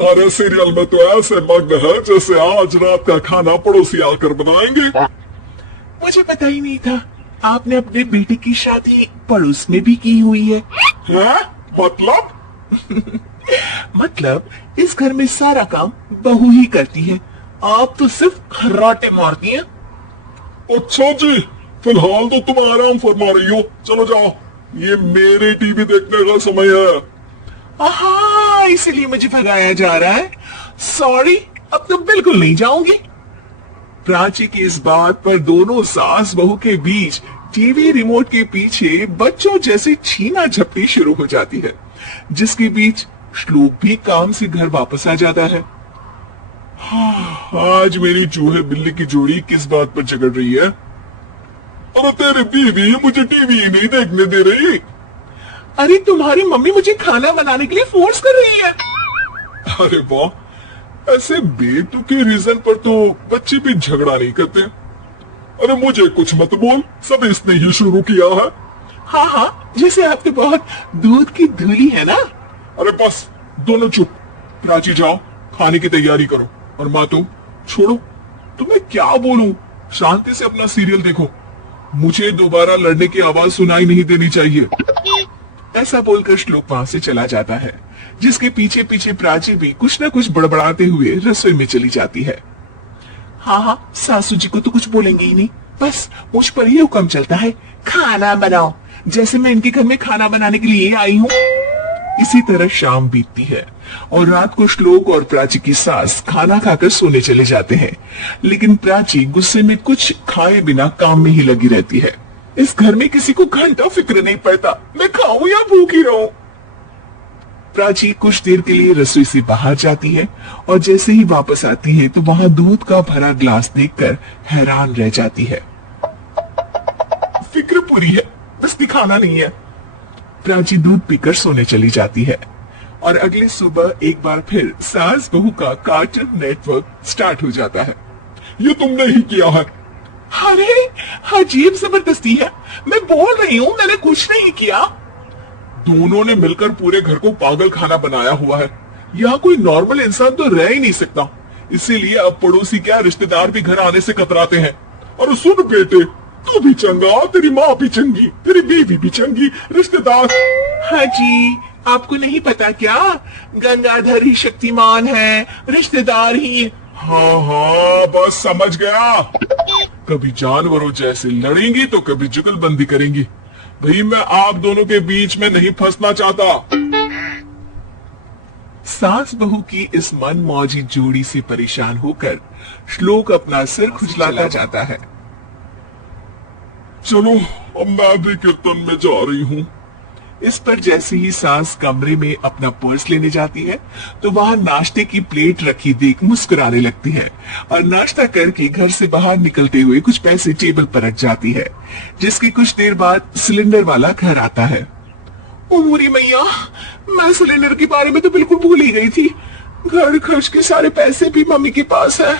अरे सीरियल में तो ऐसे मग्न है जैसे आज रात का खाना पड़ोसी आकर बनाएंगे। मुझे पता ही नहीं था आपने अपने बेटे की शादी पड़ोस में भी की हुई है। हैं? मतलब? मतलब इस घर में सारा काम बहू ही करती है, आप तो सिर्फ खर्राटे मारती हैं। अच्छा जी, फिलहाल तो तुम आराम फरमा रही हो, चलो जाओ, ये मेरे टीवी देखने का समय है। हाँ, इसीलिए मुझे भगाया जा रहा है। सॉरी, अब तो बिल्कुल नहीं जाऊंगी। प्राची की इस बात पर दोनों सास बहू के बीच टीवी रिमोट के पीछे बच्चों जैसी छीना झपटी शुरू हो जाती है, जिसके बीच श्लोक भी काम से घर वापस आ जाता है। आज मेरी चूहे बिल्ली की जोड़ी किस बात पर झगड़ रही है? अरे तेरी बीवी मुझे टीवी ही नहीं देखने दे रही। अरे तुम्हारी मम्मी मुझे खाना बनाने के लिए फोर्स कर रही है। अरे वाह, ऐसे बेतुके रीजन पर तो बच्चे भी झगड़ा नहीं करते। अरे मुझे कुछ मत बोल, सब इसने ही शुरू किया है। हाँ हाँ, जैसे आप तो बहुत दूध की धूली है ना। अरे बस, दोनों चुप। प्राची जाओ, खाने की तैयारी करो। और माँ तुम छोड़ो, तुम्हें क्या बोलूं, शांति से अपना सीरियल देखो, मुझे दोबारा लड़ने की आवाज सुनाई नहीं देनी चाहिए। ऐसा बोलकर श्लोक वहां से चला जाता है, जिसके पीछे पीछे प्राची भी कुछ न कुछ बड़बड़ाते हुए रसोई में चली जाती है। हाँ हाँ, सासू जी को तो कुछ बोलेंगे ही नहीं, बस मुझ पर ही हुक्म चलता है, खाना बनाओ, जैसे मैं इनके घर में खाना बनाने के लिए आई हूँ। इसी तरह शाम बीतती है और रात को श्लोक और प्राची की सास खाना खाकर सोने चले जाते हैं, लेकिन प्राची गुस्से में कुछ खाए बिना काम में ही लगी रहती है। इस घर में किसी को घंटा फिक्र नहीं पड़ता, मैं खाऊं या भूखी रहूं। प्राची कुछ देर के लिए रसोई से बाहर जाती है और जैसे ही वापस आती है तो वहां दूध का भरा ग्लास देखकर हैरान रह जाती है। फिक्र पूरी है, बस दिखाना नहीं है। प्राची दूध पीकर सोने चली जाती है और अगले सुबह एक बार फिर सास बहू का कार्टून नेटवर्क स्टार्ट हो जाता है। ये तुमने ही किया है। अरे अजीब जबरदस्ती है, मैं बोल रही हूँ मैंने कुछ नहीं किया। दोनों ने मिलकर पूरे घर को पागल खाना बनाया हुआ है। यहाँ कोई नॉर्मल इंसान तो रह ही नहीं सकता, इसीलिए अब पड़ोसी क्या रिश्तेदार भी घर आने से कतराते हैं। और सुन बेटे, तू भी चंगा, तेरी माँ भी चंगी, तेरी बीवी भी चंगी, रिश्तेदार। हाँ जी, आपको नहीं पता क्या, गंगाधर ही शक्तिमान है, रिश्तेदार ही। हाँ हाँ, बस समझ गया। कभी जानवरों जैसे लड़ेंगी तो कभी जुगलबंदी करेंगी। भाई मैं आप दोनों के बीच में नहीं फंसना चाहता। सास बहू की इस मनमौजी जोड़ी से परेशान होकर श्लोक अपना सिर खुजलाता जाता है। चलो अब मैं भी कीर्तन में जा रही हूँ। इस पर जैसे ही सास कमरे में अपना पर्स लेने जाती है तो वहां नाश्ते की प्लेट रखी देख मुस्कुराने लगती है और नाश्ता करके घर से बाहर निकलते हुए कुछ पैसे टेबल पर रख जाती है, जिसकी कुछ देर बाद सिलेंडर वाला घर आता है। ओ मोरी मैया, मैं सिलेंडर के बारे में तो बिल्कुल भूल ही गई थी। घर खर्च के सारे पैसे भी मम्मी के पास है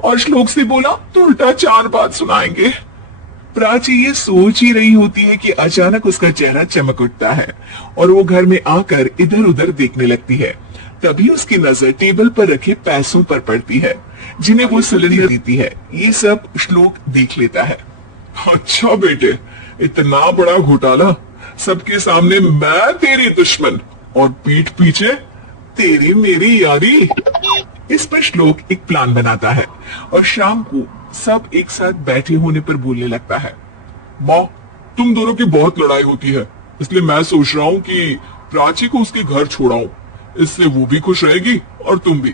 और श्लोक से बोला तो उल्टा 4 बात सुनाएंगे। प्राची ये सोच ही रही होती है कि अचानक उसका चेहरा चमक उठता है और वो घर में आकर इधर उधर देखने लगती है। तभी उसकी नजर टेबल पर रखे पैसों पर पड़ती है, जिन्हें वो सिलेंडर देती है। ये सब श्लोक देख लेता है। अच्छा बेटे, इतना बड़ा घोटाला, सबके सामने मैं तेरी दुश्मन और पीठ पीछे तेरी मेरी यारी। इस पर श्लोक एक प्लान बनाता है और शाम को सब एक साथ बैठे होने पर बोलने लगता है। माँ, तुम दोनों की बहुत लड़ाई होती है, इसलिए मैं सोच रहा हूँ कि प्राची को उसके घर छोड़ाऊं, इससे वो भी खुश रहेगी और तुम भी।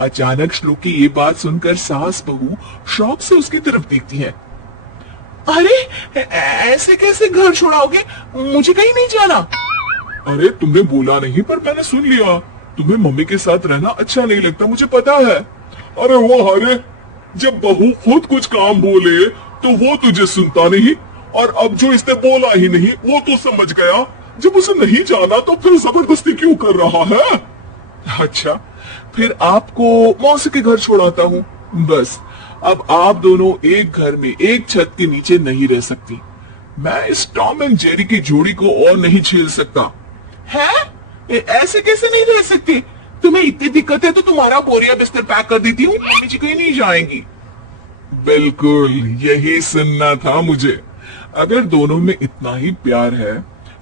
अचानक श्लोक की ये बात सुनकर सास बहू शौक से उसकी तरफ देखती है। अरे ऐसे कैसे घर छोड़ाओगे, मुझे कहीं नहीं जाना। अरे तुमने बोला नहीं पर मैंने सुन लिया, तुम्हें मम्मी के साथ रहना अच्छा नहीं लगता, मुझे पता है। अरे वो हरे, जब बहू खुद कुछ काम बोले तो वो तुझे सुनता नहीं, और अब जो इसने बोला ही नहीं वो तो समझ गया। जब उसे नहीं जाना तो फिर जबरदस्ती क्यों कर रहा है? अच्छा, फिर आपको मौसी के घर छोड़ाता हूँ। बस अब आप दोनों एक घर में एक छत के नीचे नहीं रह सकती। मैं इस टॉम एंड जेरी की जोड़ी को और नहीं झेल सकता। है? ऐसे कैसे नहीं रह सकती? तुम्हें इतनी दिक्कत है तो तुम्हारा बोरिया बिस्तर पैक कर देती हूँ, मम्मी जी कहीं नहीं जाएंगी। बिल्कुल यही सुनना था मुझे। अगर दोनों में इतना ही प्यार है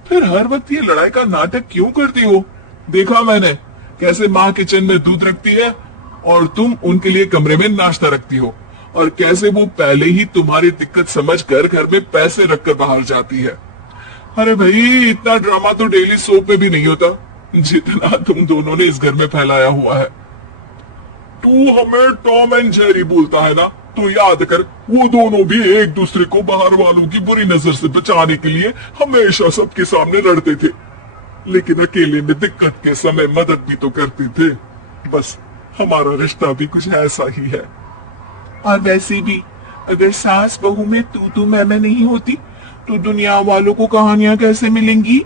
फिर हर वक्त ये लड़ाई का नाटक क्यों करती हो? देखा मैंने कैसे माँ किचन में दूध रखती है और तुम उनके लिए कमरे में नाश्ता रखती हो, और कैसे वो पहले ही तुम्हारी दिक्कत समझकर घर में पैसे रखकर बाहर जाती है। अरे भाई इतना ड्रामा तो डेली सोप में भी नहीं होता जितना तुम दोनों ने इस घर में फैलाया हुआ है। तू हमें टॉम एंड जेरी बोलता है ना, तो याद कर वो दोनों भी एक दूसरे को बाहर वालों की बुरी नजर से बचाने के लिए हमेशा सबके सामने लड़ते थे, लेकिन अकेले में दिक्कत के समय मदद भी तो करते थे। बस हमारा रिश्ता भी कुछ ऐसा ही है। और वैसे भी अगर सास बहू में तू मैं नहीं होती तो दुनिया वालों को कहानियां कैसे मिलेंगी?